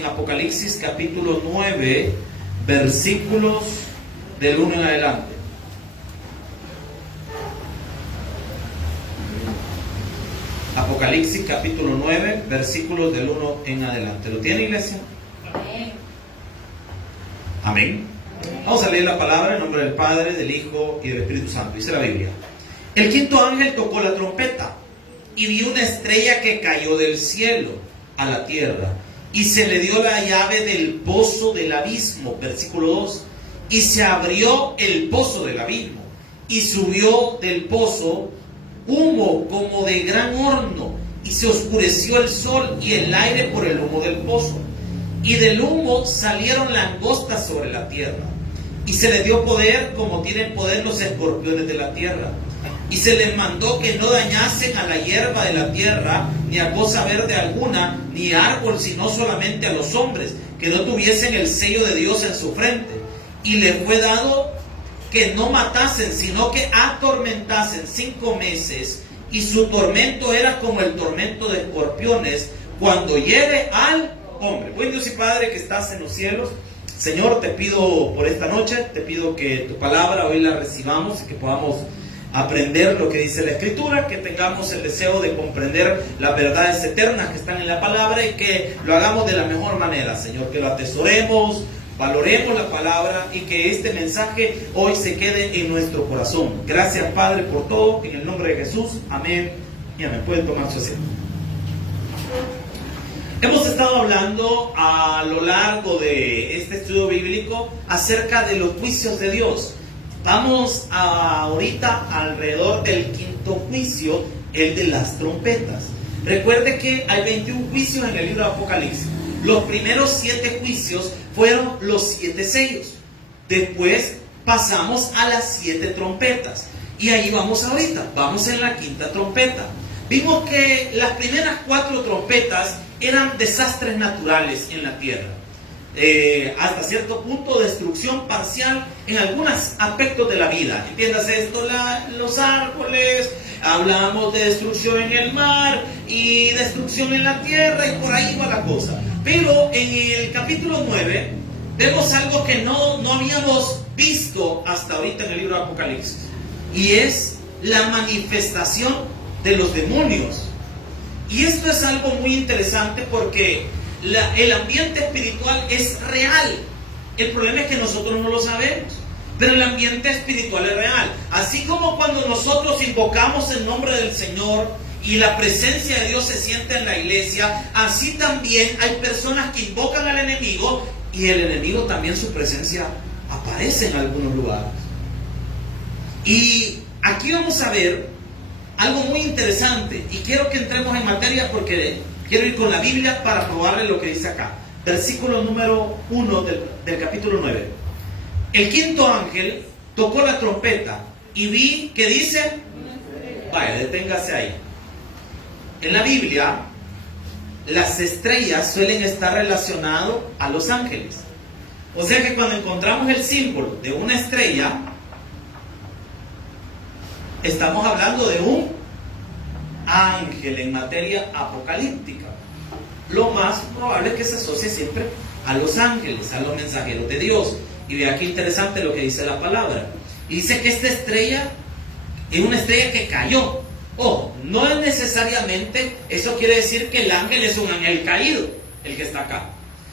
en Apocalipsis capítulo 9, versículos del 1 en adelante. Apocalipsis capítulo 9, versículos del 1 en adelante. ¿Lo tiene, iglesia? Amén. Amén. Vamos a leer la palabra en nombre del Padre, del Hijo y del Espíritu Santo. Dice la Biblia: el quinto ángel tocó la trompeta y vi una estrella que cayó del cielo a la tierra, y se le dio la llave del pozo del abismo. Versículo 2: y se abrió el pozo del abismo, y subió del pozo humo como de gran horno, y se oscureció el sol y el aire por el humo del pozo. Y del humo salieron langostas sobre la tierra, y se les dio poder como tienen poder los escorpiones de la tierra. Y se les mandó que no dañasen a la hierba de la tierra, ni a cosa verde alguna, ni árbol, sino solamente a los hombres, que no tuviesen el sello de Dios en su frente. Y les fue dado que no matasen, sino que atormentasen 5 meses, y su tormento era como el tormento de escorpiones cuando hiere al hombre. Buen Dios y Padre que estás en los cielos, Señor, te pido por esta noche, te pido que tu palabra hoy la recibamos y que podamos aprender lo que dice la Escritura, que tengamos el deseo de comprender las verdades eternas que están en la palabra y que lo hagamos de la mejor manera, Señor, que lo atesoremos, valoremos la palabra y que este mensaje hoy se quede en nuestro corazón. Gracias, Padre, por todo, en el nombre de Jesús, amén y amén. Pueden tomar su asiento. Hemos estado hablando a lo largo de este estudio bíblico acerca de los juicios de Dios. Vamos ahorita alrededor del quinto juicio, el de las trompetas. Recuerde que hay 21 juicios en el libro de Apocalipsis. Los primeros 7 juicios fueron los 7 sellos. Después pasamos a las 7 trompetas. Y ahí vamos ahorita. Vamos en la quinta trompeta. Vimos que las primeras 4 trompetas eran desastres naturales en la tierra. Hasta cierto punto destrucción parcial en algunos aspectos de la vida. Entiéndase esto, los árboles, hablamos de destrucción en el mar y destrucción en la tierra, y por ahí va la cosa. Pero en el capítulo 9 vemos algo que no habíamos visto hasta ahorita en el libro de Apocalipsis, y es la manifestación de los demonios. Y esto es algo muy interesante porque el ambiente espiritual es real. El problema es que nosotros no lo sabemos, pero el ambiente espiritual es real. Así como cuando nosotros invocamos el nombre del Señor y la presencia de Dios se siente en la iglesia, así también hay personas que invocan al enemigo y el enemigo también, su presencia aparece en algunos lugares. Y aquí vamos a ver algo muy interesante, y quiero que entremos en materia porque quiero ir con la Biblia para probarle lo que dice acá. Versículo número 1 del capítulo 9. El quinto ángel tocó la trompeta y vi que dice, vaya, deténgase ahí. En la Biblia, las estrellas suelen estar relacionadas a los ángeles. O sea que cuando encontramos el símbolo de una estrella, estamos hablando de un ángel en materia apocalíptica. Lo más probable es que se asocie siempre a los ángeles, a los mensajeros de Dios. Y vea qué interesante lo que dice la palabra. Y dice que esta estrella es una estrella que cayó. Ojo, no es necesariamente, eso quiere decir que el ángel es un ángel caído, el que está acá,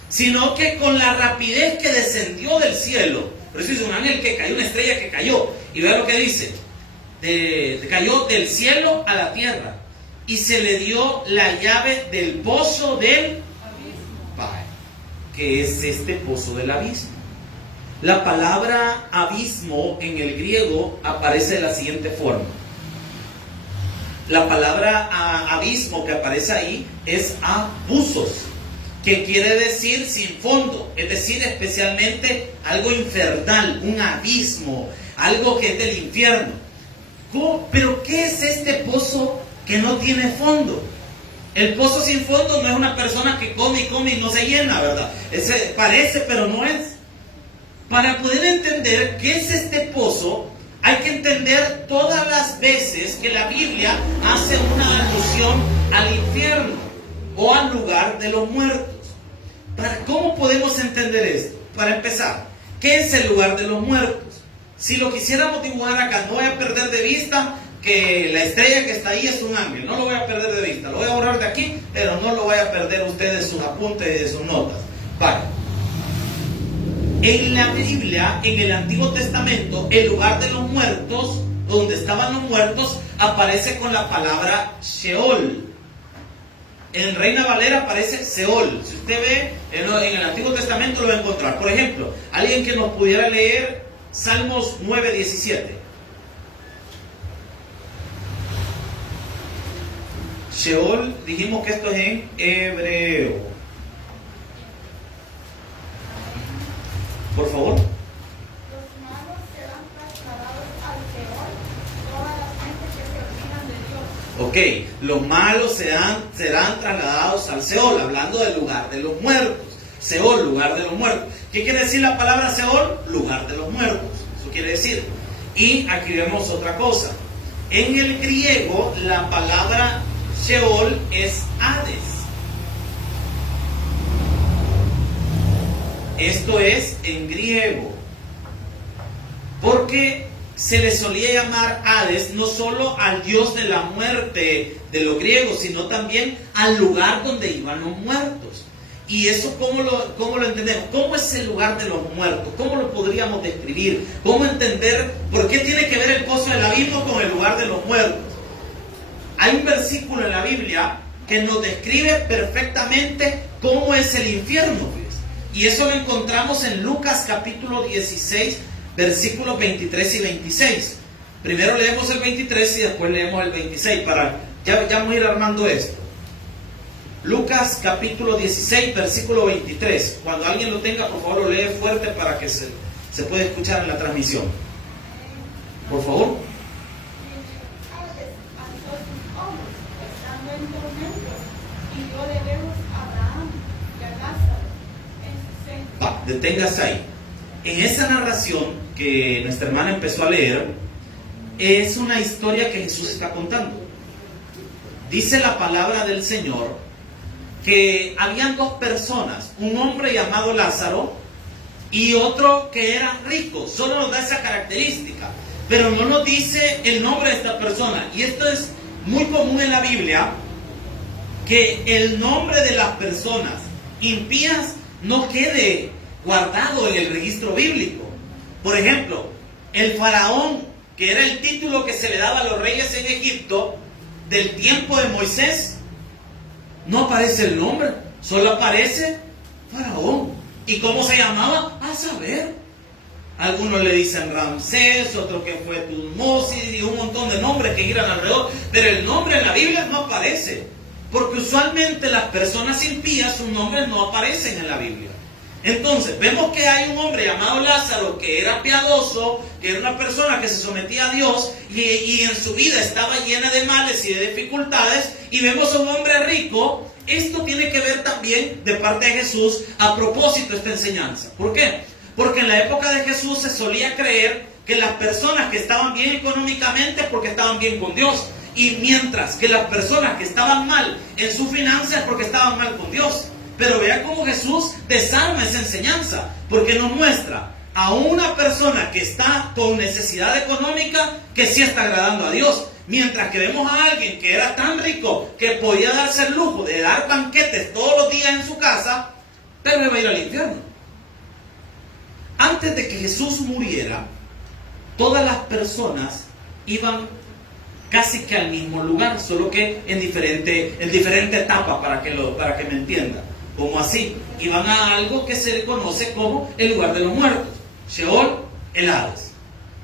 sino que con la rapidez que descendió del cielo, por eso es un ángel que cayó, una estrella que cayó. Y vea lo que dice. Cayó del cielo a la tierra y se le dio la llave del pozo del abismo. ¿Qué es este pozo del abismo? La palabra abismo en el griego aparece de la siguiente forma. La palabra abismo que aparece ahí es abusos, que quiere decir sin fondo, es decir, especialmente algo infernal, un abismo, algo que es del infierno. Pero ¿qué es este pozo que no tiene fondo? El pozo sin fondo no es una persona que come y come y no se llena, ¿verdad? Ese parece, pero no es. Para poder entender qué es este pozo, hay que entender todas las veces que la Biblia hace una alusión al infierno o al lugar de los muertos. ¿Cómo podemos entender esto? Para empezar, ¿qué es el lugar de los muertos? Si lo quisiéramos dibujar acá, no voy a perder de vista que la estrella que está ahí es un ángel. No lo voy a perder de vista. Lo voy a borrar de aquí, pero no lo voy a perder ustedes sus apuntes y sus notas. Vale. En la Biblia, en el Antiguo Testamento, el lugar de los muertos, donde estaban los muertos, aparece con la palabra Sheol. En Reina Valera aparece Seol. Si usted ve en el Antiguo Testamento lo va a encontrar. Por ejemplo, alguien que nos pudiera leer Salmos 9:17. Sheol, dijimos que esto es en hebreo. Por favor. Los malos serán trasladados al Seol, toda la gente que se olvidan de Dios. Ok, los malos serán trasladados al Seol, hablando del lugar de los muertos. Seol, lugar de los muertos. ¿Qué quiere decir la palabra Seol? Lugar de los muertos. Eso quiere decir. Y aquí vemos otra cosa. En el griego, la palabra Sheol es Hades. Esto es en griego. Porque se le solía llamar Hades no solo al dios de la muerte de los griegos, sino también al lugar donde iban los muertos. Y eso, ¿cómo lo entendemos? ¿Cómo es el lugar de los muertos? ¿Cómo lo podríamos describir? ¿Cómo entender por qué tiene que ver el pozo del abismo con el lugar de los muertos? Hay un versículo en la Biblia que nos describe perfectamente cómo es el infierno, ¿ves? Y eso lo encontramos en Lucas capítulo 16, versículos 23 y 26. Primero leemos el 23 y después leemos el 26 ya vamos a ir armando esto. Lucas capítulo 16, versículo 23. Cuando alguien lo tenga, por favor, lo lee fuerte para que se pueda escuchar en la transmisión. Por favor. Deténgase ahí. En esa narración que nuestra hermana empezó a leer, es una historia que Jesús está contando. Dice la palabra del Señor que habían dos personas, un hombre llamado Lázaro y otro que era rico. Solo nos da esa característica, pero no nos dice el nombre de esta persona. Y esto es muy común en la Biblia, que el nombre de las personas impías no quede guardado en el registro bíblico. Por ejemplo, el faraón, que era el título que se le daba a los reyes en Egipto del tiempo de Moisés, no aparece el nombre, solo aparece faraón. ¿Y cómo se llamaba? A saber. Algunos le dicen Ramsés, otro que fue Tutmosis y un montón de nombres que giran alrededor, pero el nombre en la Biblia no aparece, porque usualmente las personas impías, sus nombres no aparecen en la Biblia. Entonces, vemos que hay un hombre llamado Lázaro que era piadoso, que era una persona que se sometía a Dios y en su vida estaba llena de males y de dificultades, y vemos a un hombre rico. Esto tiene que ver también de parte de Jesús a propósito de esta enseñanza. ¿Por qué? Porque en la época de Jesús se solía creer que las personas que estaban bien económicamente es porque estaban bien con Dios, y mientras que las personas que estaban mal en sus finanzas es porque estaban mal con Dios. Pero vea cómo Jesús desarma esa enseñanza, porque nos muestra a una persona que está con necesidad económica que sí está agradando a Dios, mientras que vemos a alguien que era tan rico que podía darse el lujo de dar banquetes todos los días en su casa, pero le va a ir al infierno. Antes de que Jesús muriera, todas las personas iban casi que al mismo lugar, solo que en diferente etapa, para que me entiendan. Como así, iban a algo que se le conoce como el lugar de los muertos, Sheol, el Hades.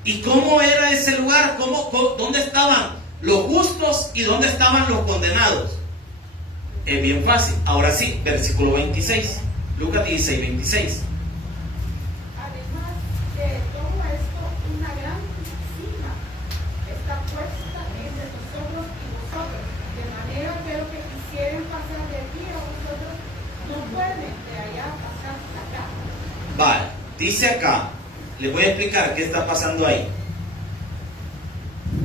¿Y cómo era ese lugar? ¿Dónde estaban los justos y dónde estaban los condenados? Es bien fácil. Ahora sí, versículo 26, Lucas 16, 26. Además de todo esto, una gran encima está puesta entre nosotros y vosotros, de manera que lo que quisieren pasar de aquí a vosotros no pueden de allá pasar acá. Vale, dice acá, les voy a explicar qué está pasando ahí.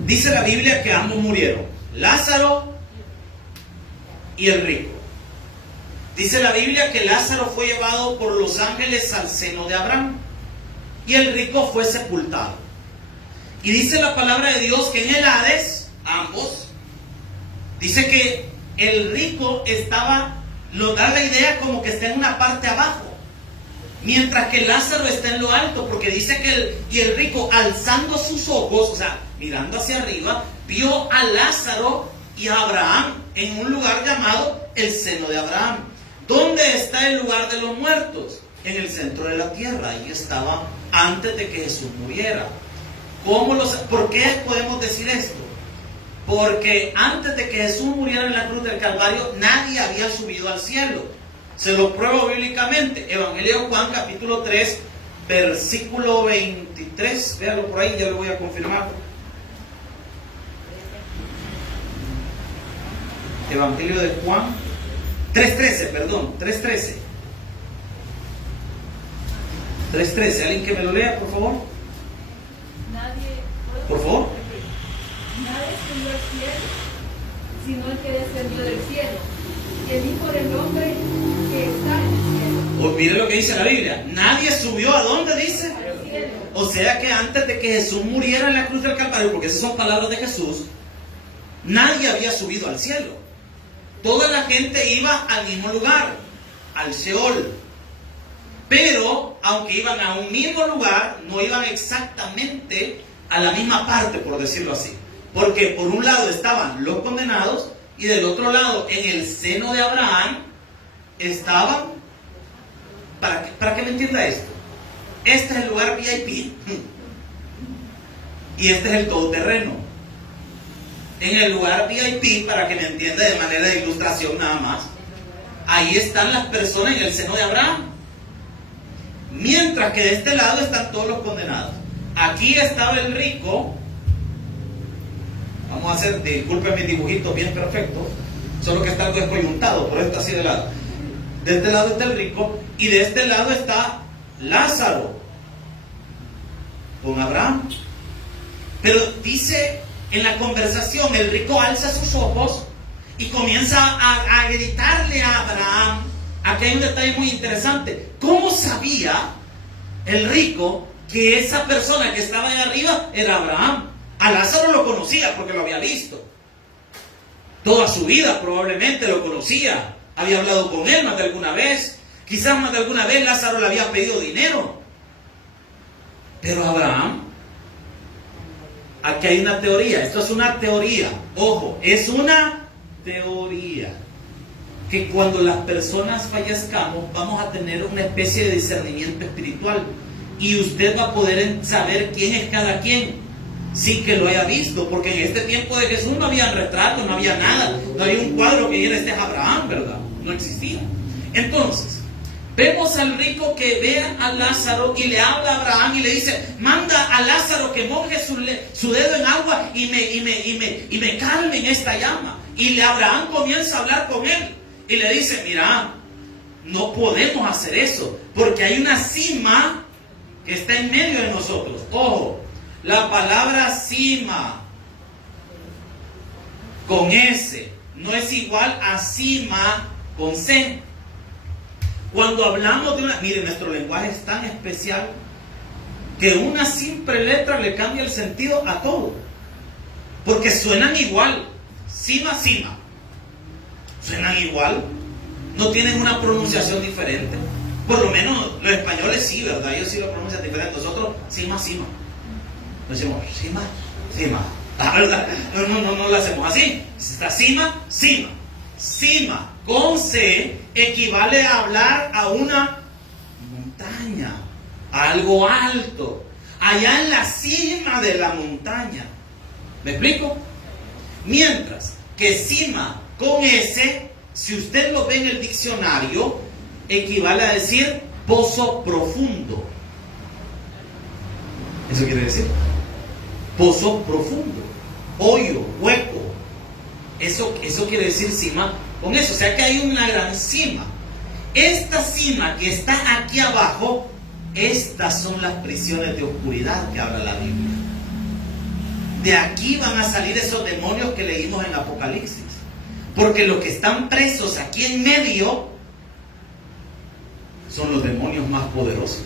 Dice la Biblia que ambos murieron, Lázaro y el rico. Dice la Biblia que Lázaro fue llevado por los ángeles al seno de Abraham y el rico fue sepultado. Y dice la palabra de Dios que en el Hades, ambos, dice que el rico estaba, lo da la idea como que está en una parte abajo, mientras que Lázaro está en lo alto, porque dice que el rico, alzando sus ojos, o sea, mirando hacia arriba, vio a Lázaro y a Abraham en un lugar llamado el seno de Abraham. ¿Dónde está el lugar de los muertos? En el centro de la tierra. Ahí estaba antes de que Jesús muriera. ¿Por qué podemos decir esto? Porque antes de que Jesús muriera en la cruz del Calvario, nadie había subido al cielo. Se lo pruebo bíblicamente. Evangelio de Juan, capítulo 3, versículo 23. Véanlo por ahí, ya lo voy a confirmar. Evangelio de Juan 3.13, perdón, 3.13. 3.13, ¿alguien que me lo lea, por favor? Por favor. Nadie subió al cielo, sino el que descendió del cielo, el Hijo del Hombre que está en el cielo. Pues mire lo que dice la Biblia. Nadie subió, ¿a dónde dice? Al cielo. O sea que antes de que Jesús muriera en la cruz del Calvario, porque esas son palabras de Jesús, nadie había subido al cielo. Toda la gente iba al mismo lugar, al Sheol. Pero, aunque iban a un mismo lugar, no iban exactamente a la misma parte, por decirlo así. Porque por un lado estaban los condenados y del otro lado, en el seno de Abraham, estaban, para que me entienda esto, este es el lugar VIP y este es el todoterreno. En el lugar VIP, para que me entienda de manera de ilustración nada más, ahí están las personas en el seno de Abraham, mientras que de este lado están todos los condenados. Aquí estaba el rico. Vamos a hacer, disculpen mis dibujitos bien perfectos, solo que está algo descoyuntado, por esto así de lado. De este lado está el rico y de este lado está Lázaro con Abraham. Pero dice en la conversación, el rico alza sus ojos y comienza a gritarle a Abraham. Aquí hay un detalle muy interesante. ¿Cómo sabía el rico que esa persona que estaba ahí arriba era Abraham? A Lázaro lo conocía porque lo había visto. Toda su vida probablemente lo conocía. Había hablado con él más de alguna vez. Quizás más de alguna vez Lázaro le había pedido dinero. Pero Abraham, aquí hay una teoría. Esto es una teoría. Ojo, es una teoría. Que cuando las personas fallezcamos vamos a tener una especie de discernimiento espiritual. Y usted va a poder saber quién es cada quien. Sí que lo haya visto, porque en este tiempo de Jesús no había retratos, no había nada, no había un cuadro que diera este es Abraham, ¿verdad? No existía. Entonces, vemos al rico que ve a Lázaro y le habla a Abraham y le dice, manda a Lázaro que moje su dedo en agua y me calme en esta llama. Y Abraham comienza a hablar con él y le dice, mira, no podemos hacer eso, porque hay una cima que está en medio de nosotros. Ojo, la palabra cima con S no es igual a cima con C. Cuando hablamos de una... Miren, nuestro lenguaje es tan especial que una simple letra le cambia el sentido a todo. Porque suenan igual. Cima, cima. Suenan igual. No tienen una pronunciación diferente. Por lo menos los españoles sí, ¿verdad? Ellos sí lo pronuncian diferente. Nosotros, cima, cima. Decimos, cima, cima. La verdad, no lo hacemos así. Está cima, cima. Cima con C equivale a hablar a una montaña, a algo alto, allá en la cima de la montaña. ¿Me explico? Mientras que cima con S, si usted lo ve en el diccionario, equivale a decir pozo profundo. ¿Eso quiere decir? Pozo profundo, hoyo, hueco. Eso quiere decir cima con eso. O sea que hay una gran cima. Esta cima que está aquí abajo, estas son las prisiones de oscuridad que habla la Biblia. De aquí van a salir esos demonios que leímos en Apocalipsis. Porque los que están presos aquí en medio son los demonios más poderosos.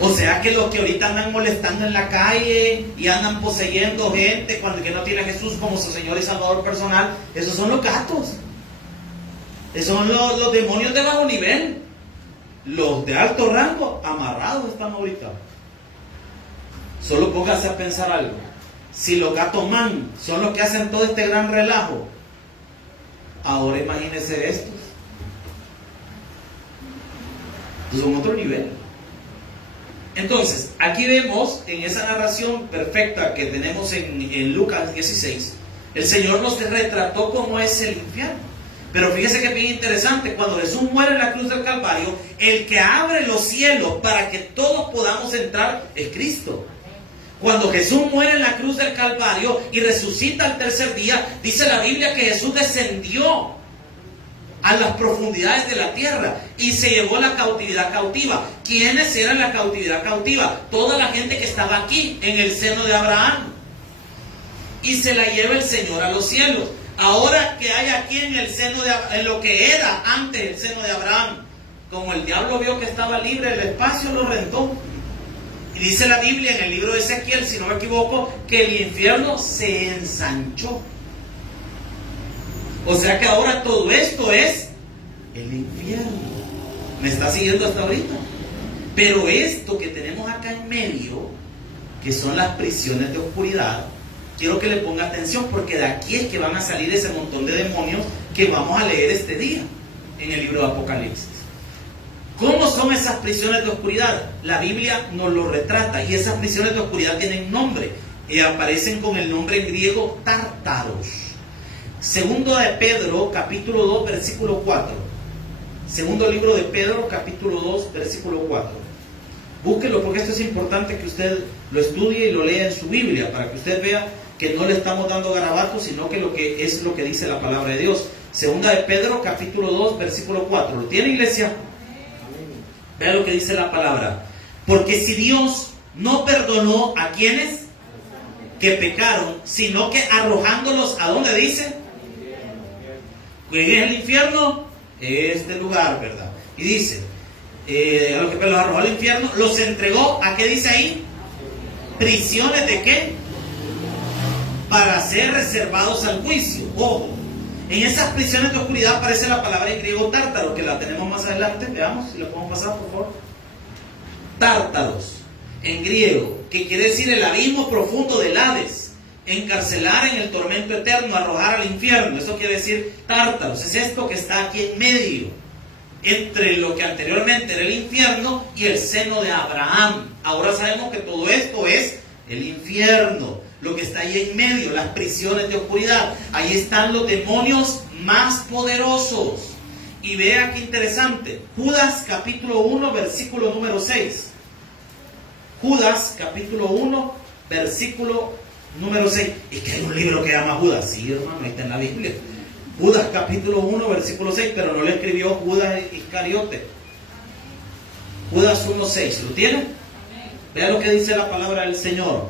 O sea que los que ahorita andan molestando en la calle y andan poseyendo gente cuando que no tiene a Jesús como su Señor y Salvador personal, esos son los gatos. Esos son los demonios de bajo nivel. Los de alto rango, amarrados están ahorita. Solo póngase a pensar algo. Si los gatos man son los que hacen todo este gran relajo, ahora imagínense estos. Son otro nivel. Entonces, aquí vemos en esa narración perfecta que tenemos en Lucas 16, el Señor nos retrató cómo es el infierno. Pero fíjese que es bien interesante, cuando Jesús muere en la cruz del Calvario, el que abre los cielos para que todos podamos entrar es Cristo. Cuando Jesús muere en la cruz del Calvario y resucita al tercer día, dice la Biblia que Jesús descendió a las profundidades de la tierra y se llevó la cautividad cautiva. ¿Quiénes eran la cautividad cautiva? Toda la gente que estaba aquí en el seno de Abraham. Y se la lleva el Señor a los cielos. Ahora que hay aquí en el seno en lo que era antes el seno de Abraham, como el diablo vio que estaba libre, el espacio lo rentó. Y dice la Biblia en el libro de Ezequiel, si no me equivoco, que el infierno se ensanchó. O sea que ahora todo esto es el infierno. ¿Me está siguiendo hasta ahorita? Pero esto que tenemos acá en medio, que son las prisiones de oscuridad, quiero que le ponga atención, porque de aquí es que van a salir ese montón de demonios que vamos a leer este día en el libro de Apocalipsis. ¿Cómo son esas prisiones de oscuridad? La Biblia nos lo retrata, y esas prisiones de oscuridad tienen nombre y aparecen con el nombre en griego tártaros. Segundo de Pedro, capítulo 2, versículo 4. Segundo libro de Pedro, capítulo 2, versículo 4. Búsquelo, porque esto es importante que usted lo estudie y lo lea en su Biblia, para que usted vea que no le estamos dando garabatos, sino que lo que es lo que dice la palabra de Dios. Segunda de Pedro, capítulo 2, versículo 4. ¿Lo tiene, iglesia? Vea lo que dice la palabra. Porque si Dios no perdonó a quienes que pecaron, sino que arrojándolos, ¿a dónde dice? ¿Qué es el infierno? Este lugar, ¿verdad? Y dice, a los que los arrojó al infierno, los entregó, ¿a qué dice ahí? ¿Prisiones de qué? Para ser reservados al juicio. Ojo, en esas prisiones de oscuridad aparece la palabra en griego tártaro, que la tenemos más adelante. Veamos si la podemos pasar, por favor. Tártaros, en griego, que quiere decir el abismo profundo del Hades. Encarcelar en el tormento eterno, arrojar al infierno. Eso quiere decir tártaros. Es esto que está aquí en medio, entre lo que anteriormente era el infierno y el seno de Abraham. Ahora sabemos que todo esto es el infierno, lo que está ahí en medio, las prisiones de oscuridad. Ahí están los demonios más poderosos. Y vea qué interesante, Judas capítulo 1, versículo número 6. Judas capítulo 1, versículo número 6. Es que hay un libro que se llama Judas. Sí, hermano, ahí está en la Biblia. Judas capítulo 1, versículo 6, pero no le escribió Judas Iscariote. Judas 1, 6. ¿Lo tienen? Vea lo que dice la palabra del Señor.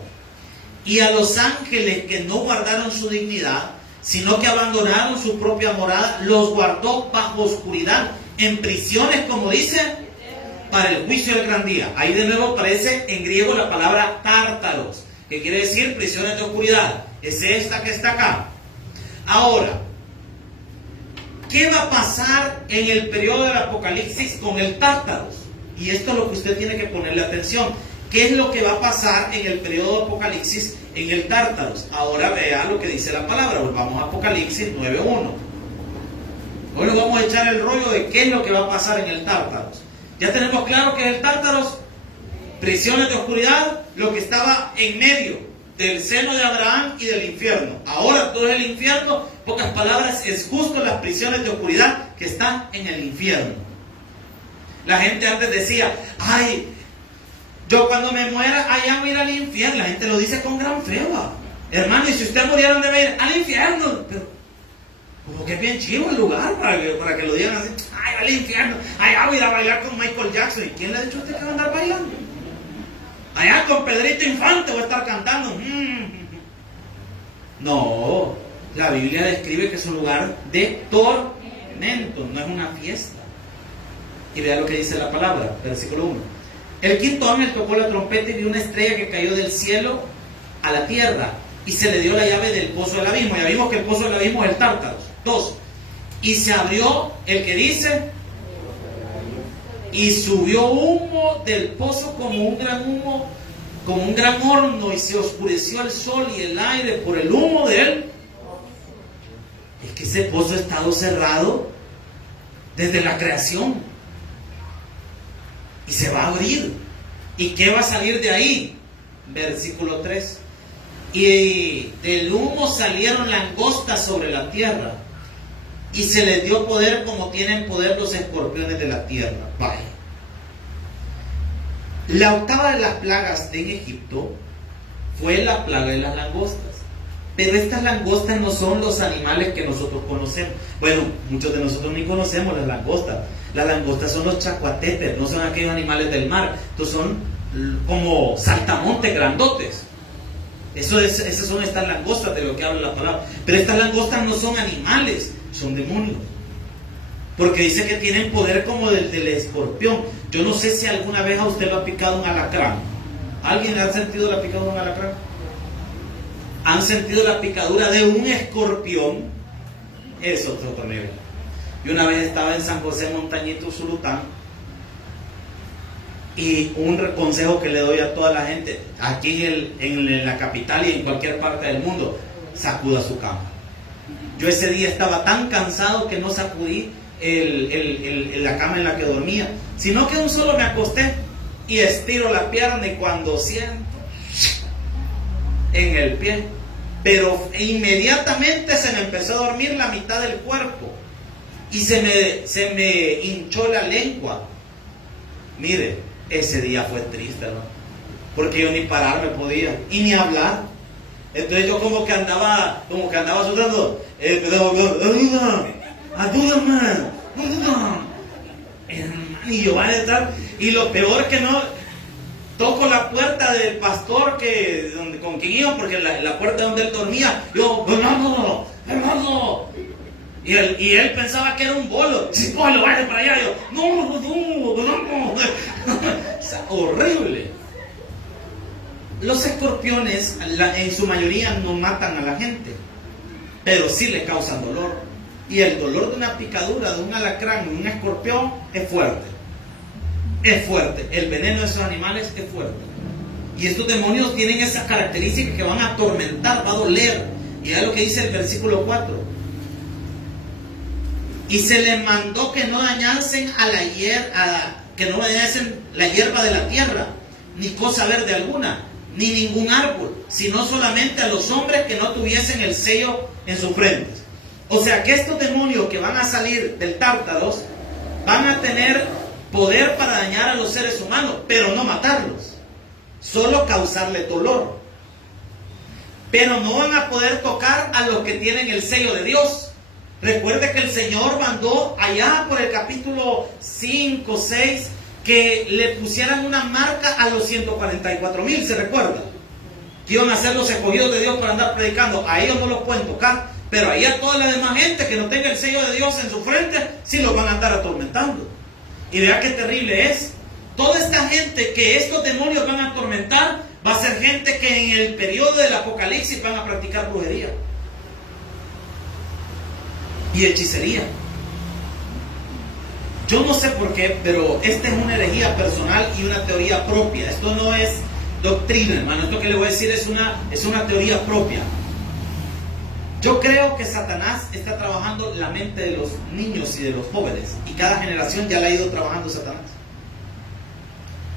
Y a los ángeles que no guardaron su dignidad, sino que abandonaron su propia morada, los guardó bajo oscuridad, en prisiones, como dice, para el juicio del gran día. Ahí de nuevo aparece en griego la palabra tártaros, que quiere decir prisiones de oscuridad. Es esta que está acá. Ahora, ¿qué va a pasar en el periodo del Apocalipsis con el tártaros? Y esto es lo que usted tiene que ponerle atención. ¿Qué es lo que va a pasar en el periodo de Apocalipsis en el tártaros? Ahora vea lo que dice la palabra. Volvamos a Apocalipsis 9.1. Hoy nos vamos a echar el rollo de qué es lo que va a pasar en el tártaros. Ya tenemos claro que es el tártaros, prisiones de oscuridad, lo que estaba en medio del seno de Abraham y del infierno. Ahora todo es el infierno. Pocas palabras, es justo las prisiones de oscuridad que están en el infierno. La gente antes decía, ay, yo cuando me muera, allá voy a ir al infierno. La gente lo dice con gran fe, ¿va? Hermano, y si usted muriera, ¿dónde va a ir? Al infierno. Pero, como que es bien chivo el lugar para que lo digan así. Ay, al infierno. Allá voy a ir a bailar con Michael Jackson. ¿Y quién le ha dicho a usted que va a andar bailando? Allá con Pedrito Infante voy a estar cantando. No, la Biblia describe que es un lugar de tormento, no es una fiesta. Y vea lo que dice la palabra, versículo 1. El quinto ángel tocó la trompeta y vio una estrella que cayó del cielo a la tierra, y se le dio la llave del pozo del abismo. Ya vimos que el pozo del abismo es el Tártaro. 2. Y se abrió el que dice, y subió humo del pozo como un gran humo, como un gran horno, y se oscureció el sol y el aire por el humo de él. Es que ese pozo ha estado cerrado desde la creación, y se va a abrir. ¿Y qué va a salir de ahí? Versículo 3. Y del humo salieron langostas sobre la tierra, y se les dio poder como tienen poder los escorpiones de la tierra. Vaya. La octava de las plagas en Egipto fue la plaga de las langostas. Pero estas langostas no son los animales que nosotros conocemos. Bueno, muchos de nosotros ni conocemos las langostas. Las langostas son los chacuatetes, no son aquellos animales del mar. Estos son como saltamontes grandotes. Esas son estas langostas de lo que habla la palabra. Pero estas langostas no son animales, son demonios. Porque dice que tienen poder como del escorpión. Yo no sé si alguna vez a usted lo ha picado un alacrán. ¿Alguien ha sentido la picadura de un alacrán? ¿Han sentido la picadura de un escorpión? Es otro nivel. Yo una vez estaba en San José Montañito, Surután, y un consejo que le doy a toda la gente aquí en la capital y en cualquier parte del mundo: sacuda su cama. Yo ese día estaba tan cansado que no sacudí la cama en la que dormía, sino que solo me acosté y estiro la pierna, y cuando siento en el pie, pero inmediatamente se me empezó a dormir la mitad del cuerpo y se me hinchó la lengua. Mire, ese día fue triste, ¿no? Porque yo ni pararme podía y ni hablar. Entonces yo como que andaba sudando. Ayúdame. Y yo voy a estar, y lo peor que no toco la puerta del pastor con quien iba, porque la puerta donde él dormía, yo, hermano, y él pensaba que era un bolo. Sí, bolo, vaya para allá. Yo, no. O sea, horrible. Los escorpiones en su mayoría no matan a la gente, pero sí le causan dolor. Y el dolor de una picadura, de un alacrán, de un escorpión, es fuerte. Es fuerte. El veneno de esos animales es fuerte. Y estos demonios tienen esas características que van a atormentar, va a doler. Y es lo que dice el versículo 4. Y se les mandó que no dañasen la hierba de la tierra, ni cosa verde alguna, ni ningún árbol, sino solamente a los hombres que no tuviesen el sello en sus frentes. O sea que estos demonios que van a salir del Tártaros van a tener poder para dañar a los seres humanos, pero no matarlos, solo causarles dolor. Pero no van a poder tocar a los que tienen el sello de Dios. Recuerde que el Señor mandó allá por el capítulo 5, 6, que le pusieran una marca a los 144,000, ¿se recuerda? Que iban a ser los escogidos de Dios para andar predicando. A ellos no los pueden tocar, pero ahí a toda la demás gente que no tenga el sello de Dios en su frente, sí los van a andar atormentando. Y vea qué terrible es. Toda esta gente que estos demonios van a atormentar, va a ser gente que en el periodo del Apocalipsis van a practicar brujería y hechicería. Yo no sé por qué, pero esta es una herejía personal y una teoría propia. Esto no es doctrina, hermano. Esto que le voy a decir es una teoría propia. Yo creo que Satanás está trabajando la mente de los niños y de los jóvenes, y cada generación ya la ha ido trabajando Satanás.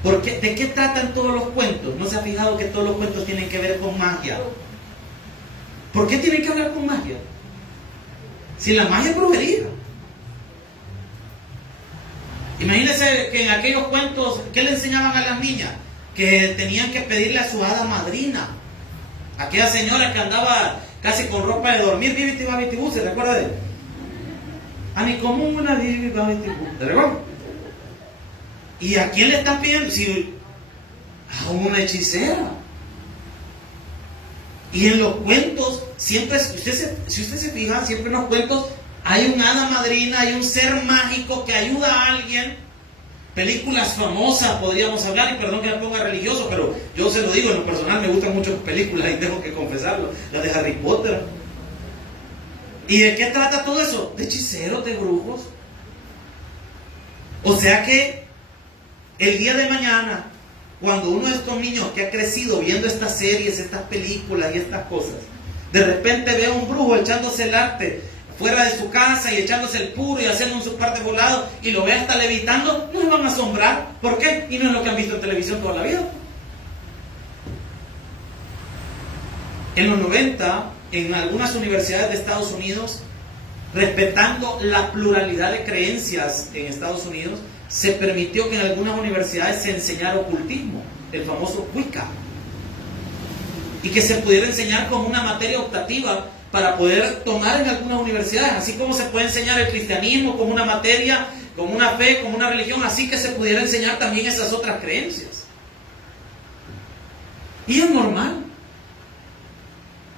Porque ¿de qué tratan todos los cuentos? ¿No se ha fijado que todos los cuentos tienen que ver con magia? ¿Por qué tienen que hablar con magia? Si la magia es brujería. Imagínense que en aquellos cuentos, ¿qué le enseñaban a las niñas? Que tenían que pedirle a su hada madrina, aquella señora que andaba casi con ropa de dormir, Bibiti Babitibú, ¿se recuerda de él? Ani como una Bibiti Babitibú, ¿te recuerdas? ¿Y a quién le están pidiendo? Si a una hechicera. Y en los cuentos, siempre, si usted se fija, siempre en los cuentos hay un hada madrina, hay un ser mágico que ayuda a alguien películas famosas podríamos hablar, y perdón que me ponga religioso, pero yo se lo digo, en lo personal me gustan mucho películas y tengo que confesarlo, las de Harry Potter. ¿Y de qué trata todo eso? De hechiceros, de brujos. O sea que el día de mañana, cuando uno de estos niños que ha crecido viendo estas series, estas películas y estas cosas, de repente ve a un brujo echándose el arte fuera de su casa y echándose el puro y haciendo un su parte volado y lo ve hasta levitando, no se van a asombrar. ¿Por qué? Y no es lo que han visto en televisión toda la vida. En los 90, en algunas universidades de Estados Unidos, respetando la pluralidad de creencias en Estados Unidos, se permitió que en algunas universidades se enseñara ocultismo, el famoso Wicca, y que se pudiera enseñar como una materia optativa para poder tomar en algunas universidades, así como se puede enseñar el cristianismo como una materia, como una fe, como una religión, así que se pudiera enseñar también esas otras creencias. Y es normal.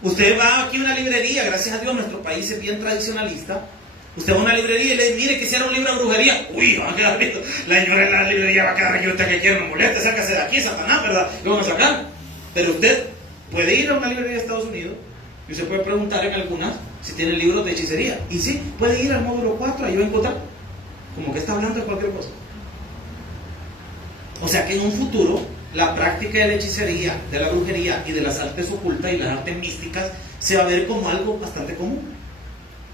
Usted va aquí a una librería, gracias a Dios nuestro país es bien tradicionalista. Usted va a una librería y le dice, mire, quisiera un libro de brujería. Uy, van a quedar listos. La señora en la librería va a quedar aquí, usted que quiere, no moleste, sácase de aquí, Satanás, ¿verdad? Lo van a sacar. Pero usted puede ir a una librería de Estados Unidos y usted puede preguntar en algunas si tienen libros de hechicería. Y sí, puede ir al módulo 4, ahí va a encontrar. Como que está hablando de cualquier cosa. O sea que en un futuro, la práctica de la hechicería, de la brujería y de las artes ocultas y las artes místicas se va a ver como algo bastante común.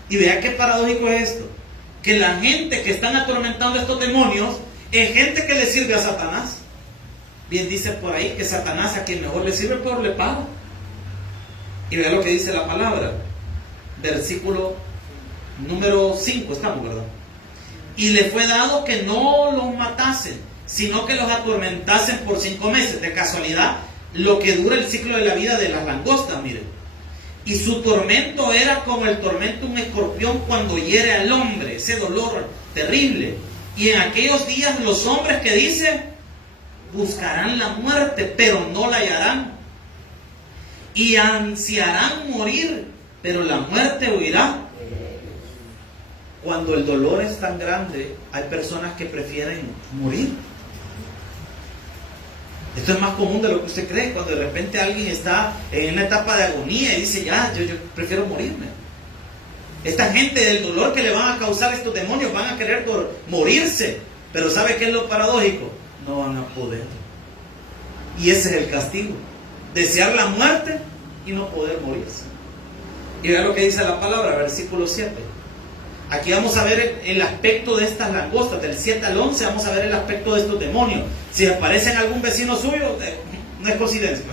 Y vea qué paradójico es esto, que la gente que están atormentando a estos demonios es gente que le sirve a Satanás. Bien dice por ahí que Satanás a quien mejor le sirve, peor le paga. Y vea lo que dice la palabra, versículo número 5 estamos, ¿verdad? Y le fue dado que no los matasen, sino que los atormentasen por 5 meses. De casualidad, lo que dura el ciclo de la vida de las langostas, miren. Y su tormento era como el tormento de un escorpión cuando hiere al hombre, ese dolor terrible. Y en aquellos días los hombres que dicen, buscarán la muerte, pero no la hallarán. Y ansiarán morir, pero la muerte huirá. Cuando el dolor es tan grande, hay personas que prefieren morir. Esto es más común de lo que usted cree, cuando de repente alguien está en una etapa de agonía y dice, ya, yo prefiero morirme. Esta gente del dolor que le van a causar estos demonios van a querer morirse. Pero ¿sabe qué es lo paradójico? No van a poder. Y ese es el castigo. Desear la muerte y no poder morirse. Y vea lo que dice la palabra, versículo 7. Aquí vamos a ver el aspecto de estas langostas, del 7 al 11 vamos a ver el aspecto de estos demonios. Si aparecen algún vecino suyo, no es coincidencia.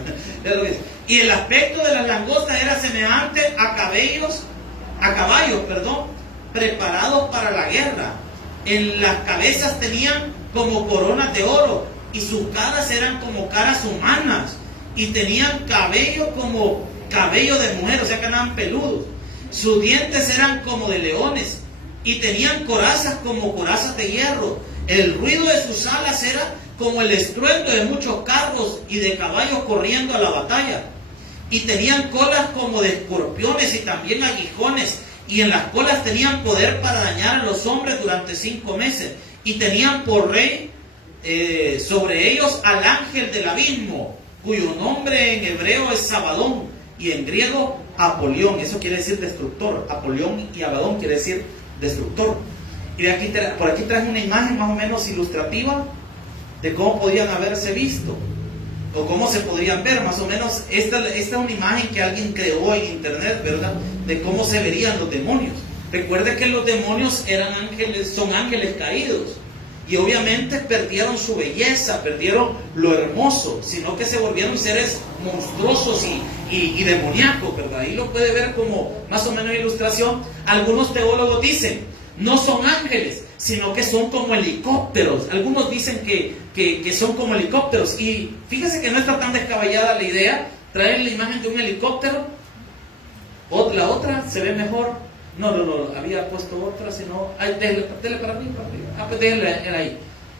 Y el aspecto de las langostas era semejante a caballos, preparados para la guerra. En las cabezas tenían como coronas de oro y sus caras eran como caras humanas y tenían cabello como cabello de mujer, o sea que andaban peludos. Sus dientes eran como de leones y tenían corazas como corazas de hierro. El ruido de sus alas era como el estruendo de muchos carros y de caballos corriendo a la batalla. Y tenían colas como de escorpiones y también aguijones. Y en las colas tenían poder para dañar a los hombres durante 5 meses. Y tenían por rey sobre ellos al ángel del abismo, cuyo nombre en hebreo es Sabadón y en griego Apolión. Eso quiere decir destructor. Apolión y Abadón quiere decir destructor. Y de aquí, por aquí traje una imagen más o menos ilustrativa de cómo podían haberse visto o cómo se podrían ver. Más o menos esta es una imagen que alguien creó en internet, ¿verdad? De cómo se verían los demonios. Recuerde que los demonios eran ángeles, son ángeles caídos. Y obviamente perdieron su belleza, perdieron lo hermoso, sino que se volvieron seres monstruosos y demoníacos, ¿verdad? Ahí lo puede ver como más o menos ilustración. Algunos teólogos dicen, no son ángeles, sino que son como helicópteros. Algunos dicen que son como helicópteros. Y fíjese que no está tan descabellada la idea, traer la imagen de un helicóptero. La otra se ve mejor. No, había puesto otra, sino... déjale para mí. Pues déjale ahí.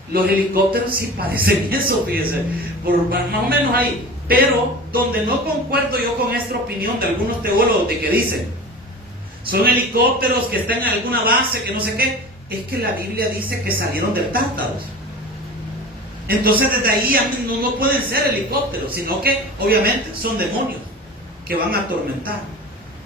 Los helicópteros sí parecen eso, fíjese. Más o menos ahí. Pero donde no concuerdo yo con esta opinión de algunos teólogos de que dicen, son helicópteros que están en alguna base, que no sé qué, es que la Biblia dice que salieron del Tártaro. Entonces desde ahí ya no pueden ser helicópteros, sino que obviamente son demonios que van a atormentar.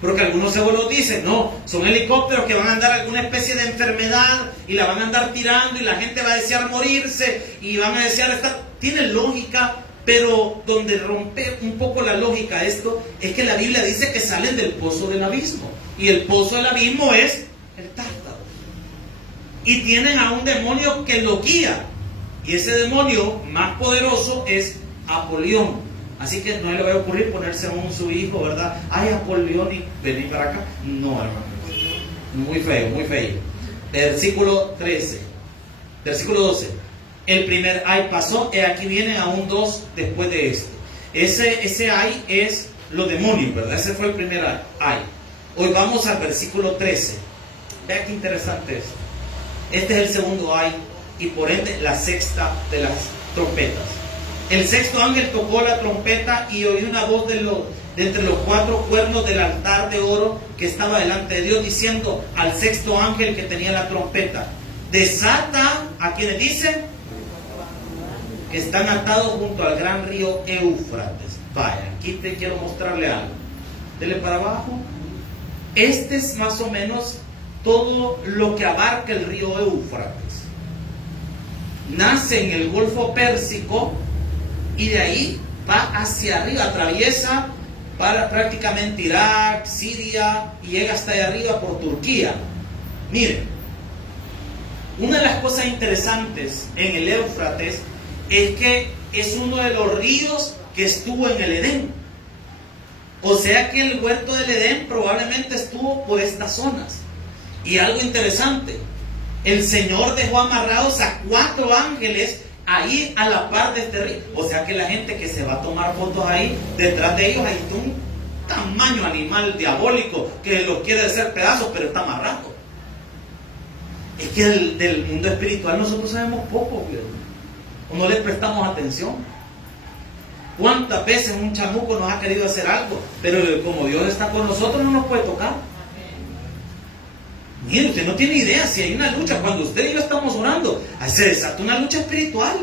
Porque algunos seguros dicen, no, son helicópteros que van a andar alguna especie de enfermedad y la van a andar tirando y la gente va a desear morirse y van a desear estar. Tiene lógica, pero donde rompe un poco la lógica esto es que la Biblia dice que salen del pozo del abismo. Y el pozo del abismo es el Tártaro. Y tienen a un demonio que lo guía. Y ese demonio más poderoso es Apolión. Así que no le va a ocurrir ponerse su hijo, ¿verdad? Ay, Apolión, y venir para acá. No, hermano. Muy feo, muy feo. Versículo 13. Versículo 12. El primer ay pasó, y aquí viene aún dos después de esto. Ese ay es los demonios, ¿verdad? Ese fue el primer ay. Hoy vamos al versículo 13. Vea qué interesante esto. Este es el segundo ay, y por ende la sexta de las trompetas. El sexto ángel tocó la trompeta y oí una voz de entre los cuatro cuernos del altar de oro que estaba delante de Dios, diciendo al sexto ángel que tenía la trompeta: desata a quienes dicen que están atados junto al gran río Éufrates. Vaya, aquí te quiero mostrarle algo. Dele para abajo. Este es más o menos todo lo que abarca el río Éufrates. Nace en el Golfo Pérsico y de ahí va hacia arriba, atraviesa para prácticamente Irak, Siria, y llega hasta allá arriba por Turquía. Miren, una de las cosas interesantes en el Éufrates es que es uno de los ríos que estuvo en el Edén. O sea que el huerto del Edén probablemente estuvo por estas zonas. Y algo interesante, el Señor dejó amarrados a 4 ángeles ahí a la par de este río. O sea que la gente que se va a tomar fotos ahí, detrás de ellos hay un tamaño animal diabólico que los quiere hacer pedazos, pero está amarrado. Es que del mundo espiritual nosotros sabemos poco, ¿verdad? O no le prestamos atención. ¿Cuántas veces un chamuco nos ha querido hacer algo? Pero como Dios está con nosotros, no nos puede tocar. Mire, usted no tiene idea si hay una lucha. Cuando usted y yo estamos orando, se desata una lucha espiritual.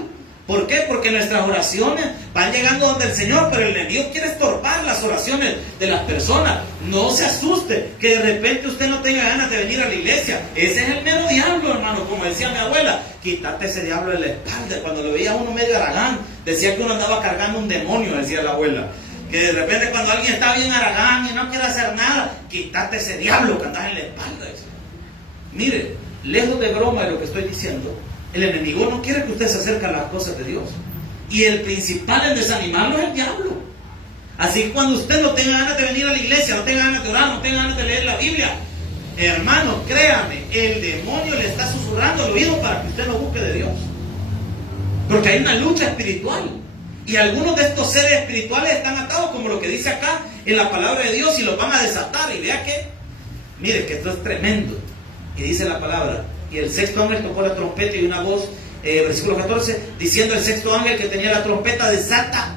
¿Por qué? Porque nuestras oraciones van llegando donde el Señor, pero el enemigo quiere estorbar las oraciones de las personas. No se asuste que de repente usted no tenga ganas de venir a la iglesia. Ese es el mero diablo, hermano. Como decía mi abuela, quítate ese diablo de la espalda. Cuando lo veía uno medio haragán, decía que uno andaba cargando un demonio, decía la abuela. Que de repente cuando alguien está bien haragán y no quiere hacer nada, quítate ese diablo que andas en la espalda. Mire, lejos de broma de lo que estoy diciendo, el enemigo no quiere que usted se acerque a las cosas de Dios. Y el principal en desanimarlo es el diablo. Así que cuando usted no tenga ganas de venir a la iglesia, no tenga ganas de orar, no tenga ganas de leer la Biblia, hermano, créame, el demonio le está susurrando al oído para que usted no busque de Dios. Porque hay una lucha espiritual. Y algunos de estos seres espirituales están atados, como lo que dice acá en la palabra de Dios, y los van a desatar. Y vea que, mire, que esto es tremendo. Y dice la palabra: y el sexto ángel tocó la trompeta y una voz, versículo 14, diciendo el sexto ángel que tenía la trompeta: desata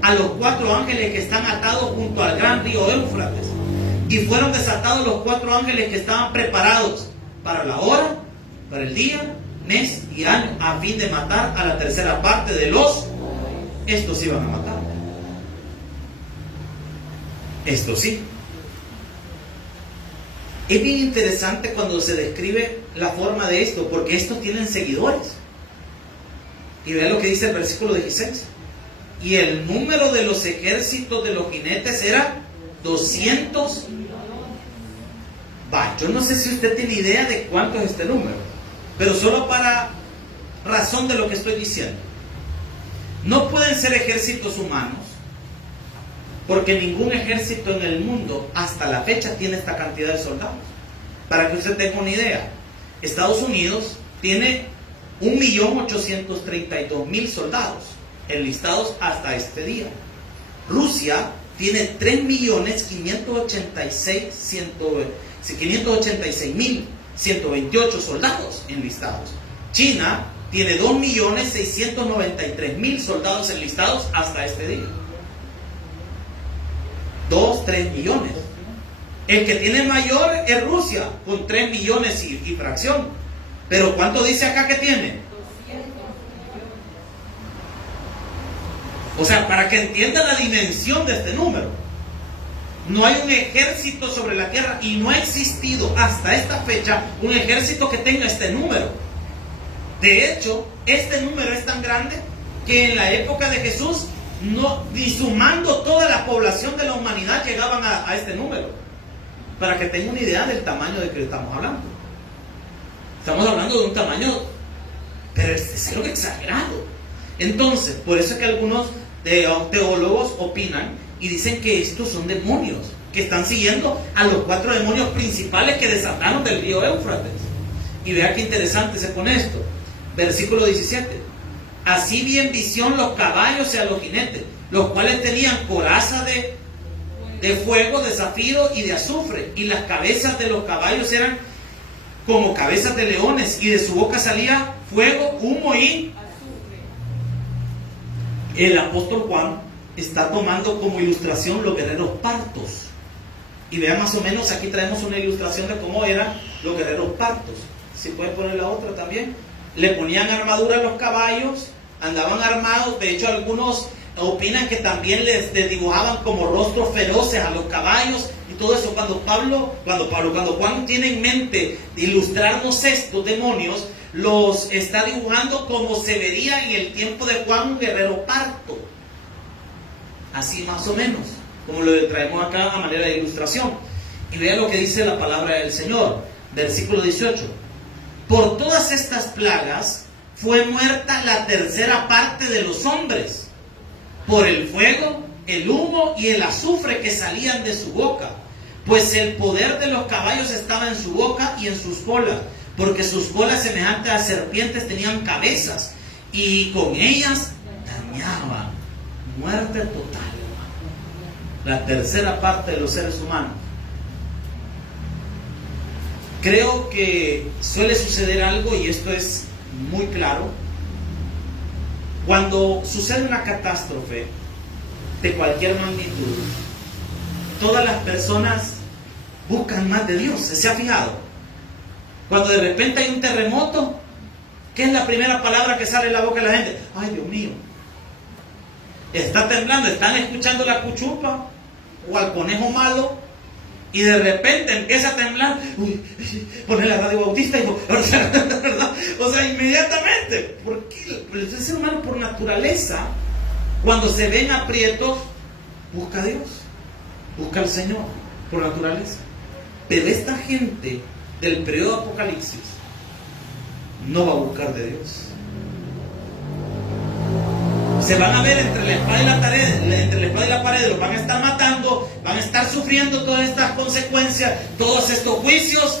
a los 4 ángeles que están atados junto al gran río Éufrates. Y fueron desatados los 4 ángeles que estaban preparados para la hora, para el día, mes y año, a fin de matar a la tercera parte de los. Estos iban a matar. Esto sí. Es bien interesante cuando se describe la forma de esto, porque estos tienen seguidores. Y vean lo que dice el versículo 16. Y el número de los ejércitos de los jinetes era 200. Yo no sé si usted tiene idea de cuánto es este número, pero solo para razón de lo que estoy diciendo. No pueden ser ejércitos humanos, porque ningún ejército en el mundo hasta la fecha tiene esta cantidad de soldados. Para que usted tenga una idea, Estados Unidos tiene 1.832.000 soldados enlistados hasta este día. Rusia tiene 586.128 soldados enlistados. China tiene 2.693.000 soldados enlistados hasta este día. 3 millones. El que tiene mayor es Rusia, con 3 millones y fracción. Pero ¿cuánto dice acá que tiene? O sea, para que entiendan la dimensión de este número. No hay un ejército sobre la tierra y no ha existido hasta esta fecha un ejército que tenga este número. De hecho, este número es tan grande que en la época de Jesús, ni sumando toda la población de la humanidad llegaban a este número. Para que tengan una idea del tamaño de que estamos hablando. Estamos hablando de un tamaño, pero es algo exagerado. Entonces, por eso es que algunos teólogos opinan y dicen que estos son demonios, que están siguiendo a los 4 demonios principales que desataron del río Éufrates. Y vea qué interesante se pone esto. Versículo 17. Así vi en visión los caballos y a los jinetes, los cuales tenían coraza de fuego, de zafiro y de azufre, y las cabezas de los caballos eran como cabezas de leones, y de su boca salía fuego, humo y azufre. El apóstol Juan está tomando como ilustración los guerreros partos. Y vean más o menos, aquí traemos una ilustración de cómo eran los guerreros partos. Si pueden poner la otra también. Le ponían armadura a los caballos, andaban armados. De hecho, algunos opinan que también les dibujaban como rostros feroces a los caballos y todo eso. Cuando Juan tiene en mente de ilustrarnos estos demonios, los está dibujando como se vería en el tiempo de Juan un guerrero parto. Así más o menos, como lo traemos acá a manera de ilustración. Y vean lo que dice la palabra del Señor, versículo 18. Por todas estas plagas fue muerta la tercera parte de los hombres, por el fuego, el humo y el azufre que salían de su boca, pues el poder de los caballos estaba en su boca y en sus colas, porque sus colas semejantes a serpientes tenían cabezas, y con ellas dañaban. Muerte total. La tercera parte de los seres humanos. Creo que suele suceder algo, y esto es muy claro. Cuando sucede una catástrofe de cualquier magnitud, todas las personas buscan más de Dios. ¿Se ha fijado? Cuando de repente hay un terremoto, ¿qué es la primera palabra que sale de la boca de la gente? Ay, Dios mío, está temblando, están escuchando la cuchupa o al conejo malo, y de repente empieza a temblar. Uy, pone la radio bautista y ¿verdad? O sea, inmediatamente. Porque el ser humano por naturaleza, cuando se ven aprietos, busca a Dios, busca al Señor, por naturaleza. Pero esta gente del periodo de Apocalipsis no va a buscar de Dios. Se van a ver entre la espada y la pared, los van a estar matando, van a estar sufriendo todas estas consecuencias, todos estos juicios,